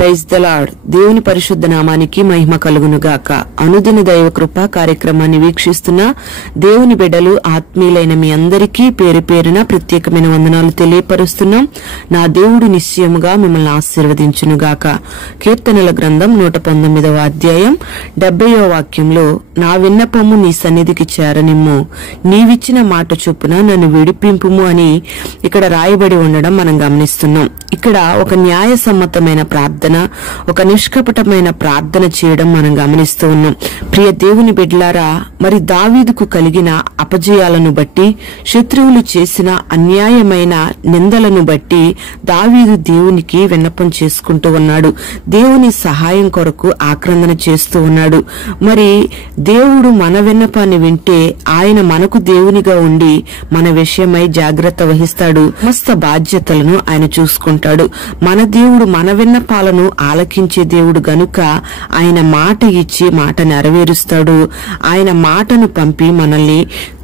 Praise the lord. దేవుని పరిశుద్ధ నామానికి మహిమ కలుగును గాక. అనుదిన దైవ కృప కార్యక్రమాన్ని వీక్షిస్తున్న దేవుని బిడ్డలు ఆత్మీయులైన మీ అందరికీ పేరు పేరున ప్రత్యేకమైన వందనాలు తెలియపరుస్తున్నాం. నా దేవుడు నిశ్చయముగా మిమ్మల్ని ఆశీర్వదించును గాక. కీర్తనల గ్రంథం 119వ అధ్యాయం 70వ వాక్యంలో, నా విన్నపము నీ సన్నిధికి చేరనిమ్ము, నీవిచ్చిన మాట చొప్పున నన్ను విడిపింపుము అని ఇక్కడ రాయబడి ఉండడం మనం గమనిస్తున్నాం. ఇక్కడ ఒక న్యాయసమ్మతమైన ప్రార్థన, ఒక నిష్కపటమైన ప్రార్థన చేయడం మనం గమనిస్తూ ఉన్నాం. ప్రియ దేవుని బిడ్డలారా, మరి దావీదుకు కలిగిన అపజయాలను బట్టి, శత్రువులు చేసిన అన్యాయమైన నిందలను బట్టి దావీదు దేవునికి విన్నపం చేసుకుంటూ ఉన్నాడు. దేవుని సహాయం కొరకు ఆక్రందన చేస్తూ ఉన్నాడు. మరి దేవుడు మన విన్నపాన్ని వింటే ఆయన మనకు దేవునిగా ఉండి మన విషయమై జాగ్రత్త వహిస్తాడు. సమస్త బాధ్యతలను ఆయన చూసుకుంటాడు. మన దేవుడు మన విన్నపాలను ఆలకించే దేవుడు గనుక ఆయన మాట ఇచ్చి మాట నెరవేరుస్తాడు. ఆయన మాటను పంపి మనల్ని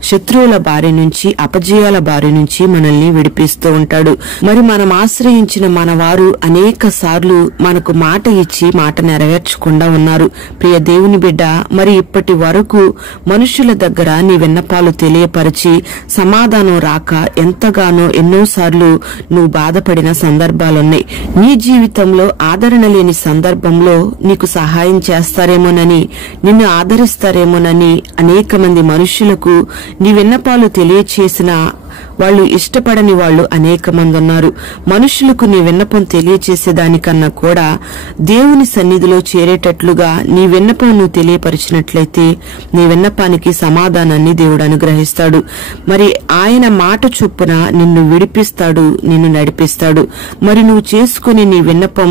శత్రువుల బారి నుంచి, అపజయాల బారి నుంచి మనల్ని విడిపిస్తూ ఉంటాడు. మరి మనం ఆశ్రయించిన మన వారు అనేక సార్లు మనకు మాట ఇచ్చి మాట నెరవేర్చకుండా ఉన్నారు. ప్రియ దేవుని బిడ్డ, మరి ఇప్పటి వరకు మనుషుల దగ్గర నీ విన్నపాలు తెలియపరిచి సమాధానం రాక ఎంతగానో ఎన్నోసార్లు నువ్వు బాధపడిన సందర్భాలున్నాయి. నీ జీవితంలో ఆదరణ లేని సందర్భంలో నీకు సహాయం చేస్తారేమోనని, నిన్ను ఆదరిస్తారేమోనని అనేక మంది మనుషులకు నీ విన్నపాలు తెలియచేసిన వాళ్ళు ఇష్టపడని వాళ్ళు అనేక మంది ఉన్నారు. మనుషులకు నీ విన్నపం తెలియచేసేదానికన్నా కూడా దేవుని సన్నిధిలో చేరేటట్లుగా నీ విన్నపం నువ్వు తెలియపరిచినట్లయితే నీ విన్నపానికి సమాధానాన్ని దేవుడు అనుగ్రహిస్తాడు. మరి ఆయన మాట చొప్పున నిన్ను విడిపిస్తాడు, నిన్ను నడిపిస్తాడు. మరి నువ్వు చేసుకునే నీ విన్నపం,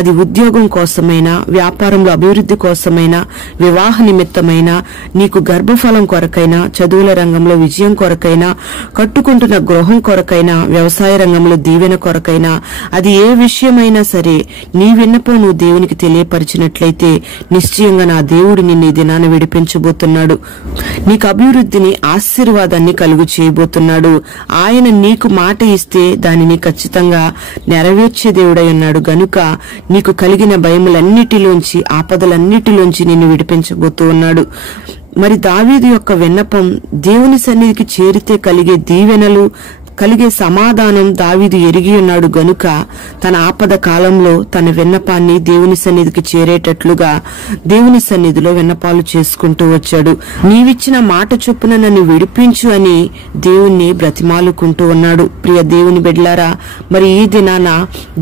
అది ఉద్యోగం కోసమైనా, వ్యాపారంలో అభివృద్ధి కోసమైనా, వివాహ నిమిత్తమైనా, నీకు గర్భఫలం కొరకైనా, చదువుల రంగంలో విజయం కొరకైనా, కట్టుకుంటున్న గృహం కొరకైనా, వ్యవసాయ రంగంలో దీవెన కొరకైనా, అది ఏ విషయమైనా సరే నీ విన్నపం నువ్వు దేవునికి తెలియపరిచినట్లయితే నిశ్చయంగా నా దేవుడు నిన్ను ఈ దినాన్ని విడిపించబోతున్నాడు. నీకు అభివృద్ధిని, ఆశీర్వాదాన్ని కలుగు చేయబోతున్నాడు. ఆయన నీకు మాట ఇస్తే దానిని ఖచ్చితంగా నెరవేర్చే దేవుడై ఉన్నాడు గనుక నీకు కలిగిన భయములన్నిటిలోంచి, ఆపదలన్నిటిలోంచి నిన్ను విడిపించబోతూ ఉన్నాడు. మరి దావీదు యొక్క విన్నపం దేవుని సన్నిధికి చేరితే కలిగే దీవెనలు, కలిగే సమాధానం దావీదు ఎరిగి ఉన్నాడు గనుక తన ఆపద కాలంలో తన విన్నపాన్ని దేవుని సన్నిధికి చేరేటట్లుగా దేవుని సన్నిధిలో విన్నపాలు చేసుకుంటూ వచ్చాడు. నీవిచ్చిన మాట చొప్పున నన్ను విడిపించు అని దేవుణ్ణి బ్రతిమాలుకుంటూ ఉన్నాడు. ప్రియ దేవుని బిడ్డలారా, మరి ఈ దినాన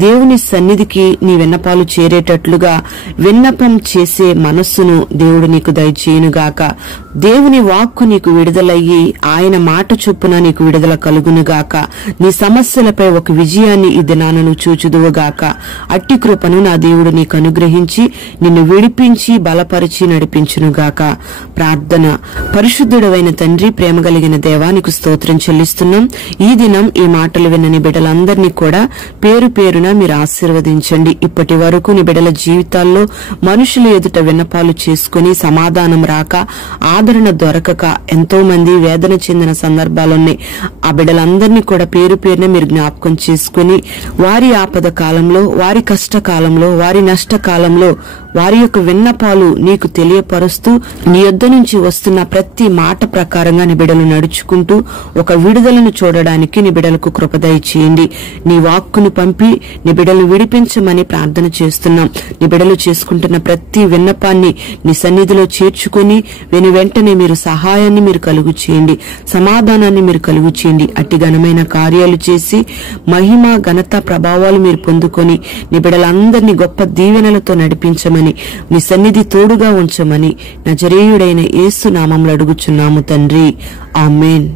దేవుని సన్నిధికి నీ విన్నపాలు చేరేటట్లుగా విన్నపం చేసే మనస్సును దేవుడు నీకు దయచేయునుగాక. దేవుని వాక్కు నీకు విడుదలయ్యి ఆయన మాట చొప్పున నీకు విడుదల కలుగునుగాక. నీ సమస్యలపై ఒక విజయాన్ని ఈ దినాన నువ్వు చూచుదువుగాక. అట్టి కృపను నా దేవుడు నీకు అనుగ్రహించి నిన్ను విడిపించి బలపరిచి నడిపించునుగాక. ప్రార్థన. పరిశుద్ధుడవైన తండ్రి, ప్రేమ కలిగిన దేవా, నీకు స్తోత్రం చెల్లిస్తున్నాం. ఈ దినం ఈ మాటలు విన్నని బిడ్డలందరినీ కూడా పేరు పేరున మీరు ఆశీర్వదించండి. ఇప్పటి వరకు నీ బిడ్డల జీవితాల్లో మనుషుల ఎదుట విన్నపాలు చేసుకుని సమాధానం రాక, ఆదరణ దొరకక ఎంతో మంది వేదన చెందిన సందర్భాలున్నాయి. ఆ బిడ్డలందరినీ కూడా పేరు పేరున మీరు జ్ఞాపకం చేసుకుని వారి ఆపద కాలంలో, వారి కష్టకాలంలో, వారి నష్టకాలంలో వారి యొక్క విన్నపాలు నీకు తెలియపరుస్తూ నీ యొద్ద నుంచి వస్తున్న ప్రతి మాట ప్రకారంగా నీ బిడ్డలు నడుచుకుంటూ ఒక విడుదలను చూడడానికి నీ బిడ్డలకు కృపదయ చేయండి. నీ వాక్కును పంపి నీ బిడ్డలు విడిపించమని ప్రార్థన చేస్తున్నాం. నీ బిడ్డలు చేసుకుంటున్న ప్రతి విన్నపాన్ని నీ సన్నిధిలో చేర్చుకుని వెంటనే మీరు సహాయాన్ని మీరు కలుగు చేయండి, సమాధానాన్ని మీరు కలుగు చేయండి. అట్టి ఘనమైన కార్యాలు చేసి మహిమ, ఘనత, ప్రభావాలు మీరు పొందుకొని నీ బిడ్డలందరినీ గొప్ప దీవెనలతో నడిపించమని, నీ సన్నిధి తోడుగా ఉంచమని నజరేయుడైన యేసు నామములో అడుగుచున్నాము తండ్రి. ఆమేన్.